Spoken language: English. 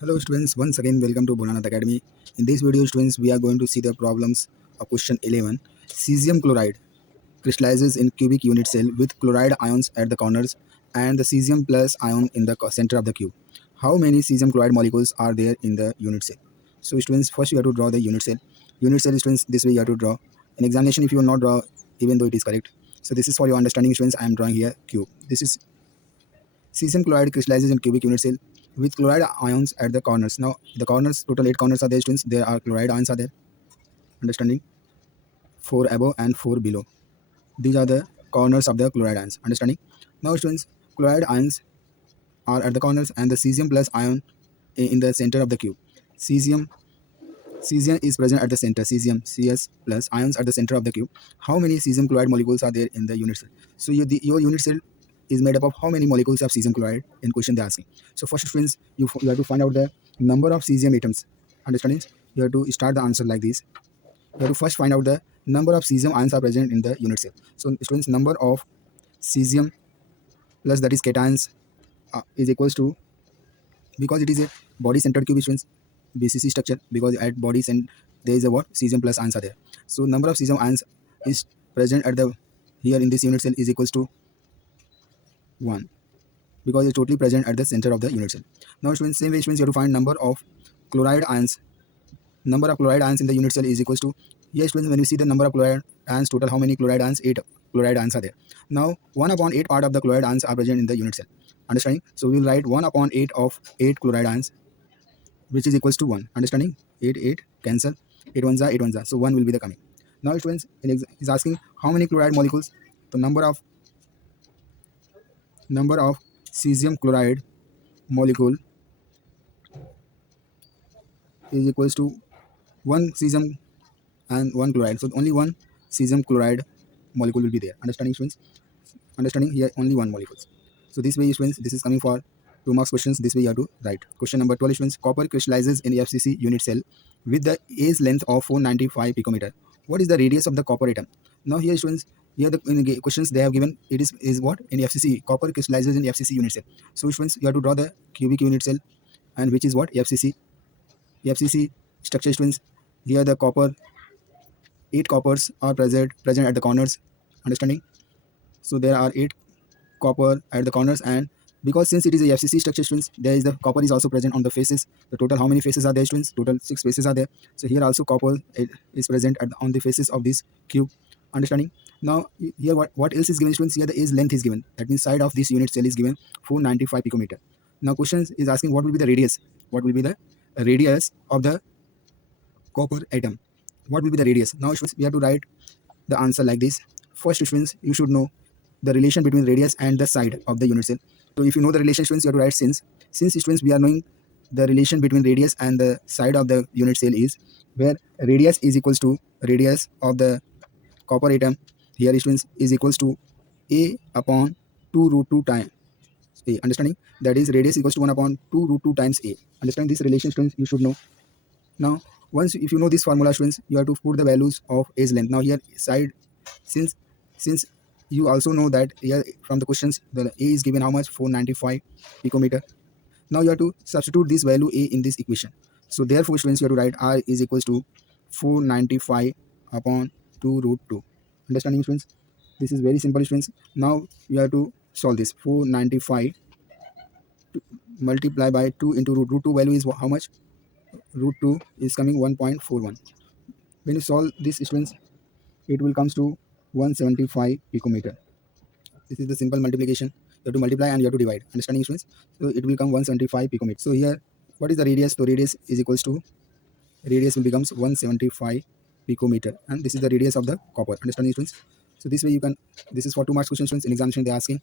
Hello students, once again welcome to Bonanath Academy. In this video students, we are going to see the problems of question 11. Cesium chloride crystallizes in cubic unit cell with chloride ions at the corners and the cesium plus ion in the center of the cube. How many cesium chloride molecules are there in the unit cell? So students, first you have to draw the unit cell. Unit cell students, this way you have to draw. In examination if you will not draw, even though it is correct. So this is for your understanding students, I am drawing here cube. This is cesium chloride crystallizes in cubic unit cell with chloride ions at the corners. Now the corners, total 8 corners are there students. There are chloride ions are there. Understanding? 4 above and 4 below. These are the corners of the chloride ions. Understanding? Now students, chloride ions are at the corners and the cesium plus ion in the center of the cube. Cesium is present at the center. Cesium Cs plus ions at the center of the cube. How many cesium chloride molecules are there in the unit cell? So your unit cell is made up of how many molecules of cesium chloride in question they are asking. So first students, you have to find out the number of cesium atoms. Understanding? You have to start the answer like this. You have to first find out the number of cesium ions are present in the unit cell. So students, number of cesium plus that is cations is equals to, because it is a body centered cube students, BCC structure, because at bodies and there is a what cesium plus ions are there. So number of cesium ions is present at the here in this unit cell is equals to 1, because it's totally present at the center of the unit cell. Now students, same way students, you have to find number of chloride ions. Number of chloride ions in the unit cell is equals to, here students, when you see the number of chloride ions total, how many chloride ions? 8 chloride ions are there. Now 1 upon 8 part of the chloride ions are present in the unit cell. Understanding? So we will write 1 upon 8 of 8 chloride ions, which is equals to 1. Understanding? 8 cancel, 8 ones are 8 ones are, so 1 will be the coming. Now students, is asking how many chloride molecules. The number of cesium chloride molecule is equals to 1 cesium and 1 chloride. So only 1 cesium chloride molecule will be there. Understanding students? Understanding? Here only 1 molecule. So this way students, this is coming for 2 marks questions. This way you have to write. Question number 12 students, copper crystallizes in FCC unit cell with the age length of 495 picometer. What is the radius of the copper atom? Now here students, here in the questions they have given, it is what in FCC, copper crystallizes in FCC unit cell. So students, you have to draw the cubic unit cell, and which is what FCC structure students. Here the copper, 8 coppers are present at the corners. Understanding? So there are 8 copper at the corners, and because since it is a FCC structure students, there is the copper is also present on the faces. The total how many faces are there students? Total 6 faces are there. So here also copper is present on the faces of this cube. Understanding? Now here what else is given students? Here the age length is given. That means side of this unit cell is given 495 picometer. Now questions is asking what will be the radius? What will be the radius of the copper atom? What will be the radius? Now students, we have to write the answer like this. First students, you should know the relation between radius and the side of the unit cell. So if you know the relation students, you have to write since students, we are knowing the relation between radius and the side of the unit cell is where radius is equals to radius of the copper atom here students is equals to a upon 2 root 2 times a. Understanding? That is radius equals to 1 upon 2 root 2 times a. Understand this relation students, you should know. Now once if you know this formula students, you have to put the values of age length. Now here side, since you also know that here from the questions the a is given how much? 495 picometer. Now you have to substitute this value a in this equation. So therefore students, you have to write r is equals to 495 upon 2 root 2. Understanding students? This is very simple students. Now you have to solve this. 495 multiply by 2 into root 2 value is how much? Root 2 is coming 1.41. When you solve this students, it will comes to 175 picometer. This is the simple multiplication. You have to multiply and you have to divide. Understanding students? So it will come 175 picometer. So here what is the radius? So radius is equals to, radius will becomes 175 picometer, and this is the radius of the copper. Understanding students? So this way you can, this is for 2 marks question students. In examination they are asking